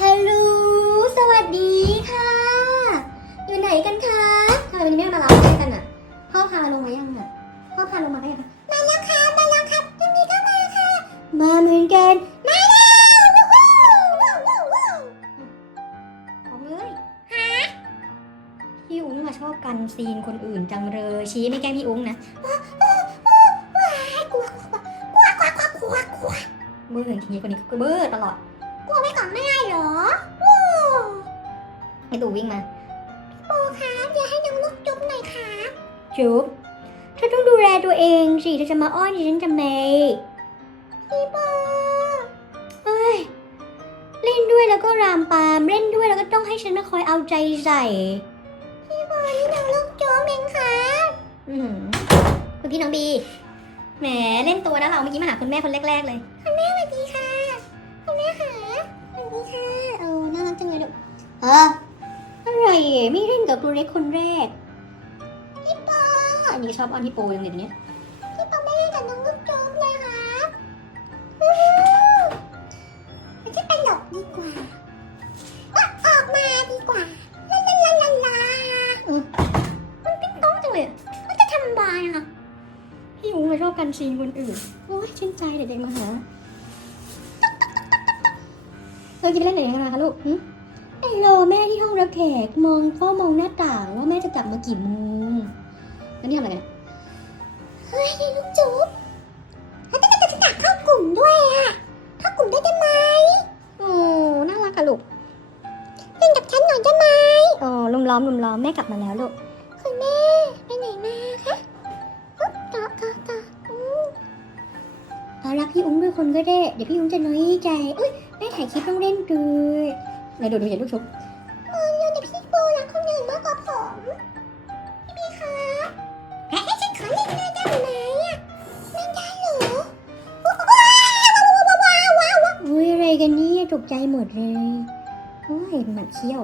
ฮัลโหล สวัสดีค่ะ อยู่ไหนกันคะทำไมวันนี้ไม่มารับแม่กันอะ พ่อพาลงมายังอะ พ่อพาลงมาได้ยังคะมาแล้วค่ะ มาแล้วครับจะมีก็มาค่ะ มาเหมือนกัน มาแล้ววู้ฮู้วู้วู้วู้ของเลยฮะพี่อุ้งมาชอบกันซีนคนอื่นจังเลย ชี้ไม่แกล้งพี่อุ้งนะว้าวว้าวว้าวกลัวกลัวกลัวกลัวกลัวกลัวเบื่อทีนี้คนนี้ก็เบื่อตลอด กลัวไม่กลับไม่ได้เหรอไอตู่วิ่งมาพี่โบครับอย่าให้น้องลูกจุ๊บหน่อยครับจุ๊บเธอต้องดูแลตัวเองสิเธอจะมาอ้อนดิฉันทำไมพี่โบเฮ้ยเล่นด้วยแล้วก็รามปามเล่นด้วยแล้วก็ต้องให้ฉันมาคอยเอาใจใส่ พี่โบนี่น้องลูกจุ๊บเองครับอือหือคุณพี่น้องบีแหมเล่นตัวนะเราเมื่อกี้มาหาคุณแม่คนแรกๆเลย สวัสดีค่ะเออน่ารักจังเลยลูกเอออะไรไม่เล่นกับตัวเล็กคนแรกพี่ปออันนี้ชอบอ้อนพี่โปยังเลยเดี๋ยวนี้พี่ปอไม่เล่นกับน้องลูกโจ๊กเลยครับมันจะตลกดีกว่าอะออกมาดีกว่าลาลาลาลาลาอืมมันปิ๊งต้องจังเลยมันจะทำบายอะพี่อุ้งมาชอบกันซีนคนอื่นโอ้ยชื่นใจเด็กๆมาหา ออจะไปเล่นไหนกันมาคะลูกหึไปรอแม่ที่ห้องรับแขกมองเฝ้ามองหน้าต่างว่าแม่จะกลับมากี่โมงแล้วนี่ทำอะไรกันเฮ้ยลูกจุ๊บแล้วจะจะจะเข้ากลุ่มด้วยอะเข้ากลุ่มได้ไหมโอ้น่ารักอะลูกเล่นกับฉันหน่อยได้ไหมโอ้ลุมล้อมลุมล้อมแม่กลับมาแล้วลูกคุณแม่ไปไหนมาคะ เอารักพี่อุ้งด้วยคนก็ได้ เดี๋ยวพี่อุ้งจะน้อยใจอุ้ยแม่ถ่ายคลิปต้องเล่นด้วยไหนดูดูเห็นลูกชุบเออเดี๋ยวพี่โบรักคนอื่นมากกว่าผมพี่บีคะให้ฉันขอเล่นด้วยได้ไหมอะไม่ได้หรอว้าวว้าวว้าวว้าวว้าวว้าวอุ้ยอะไรกันเนี่ยตกใจหมดเลยโอ้ยหมันเขี้ยว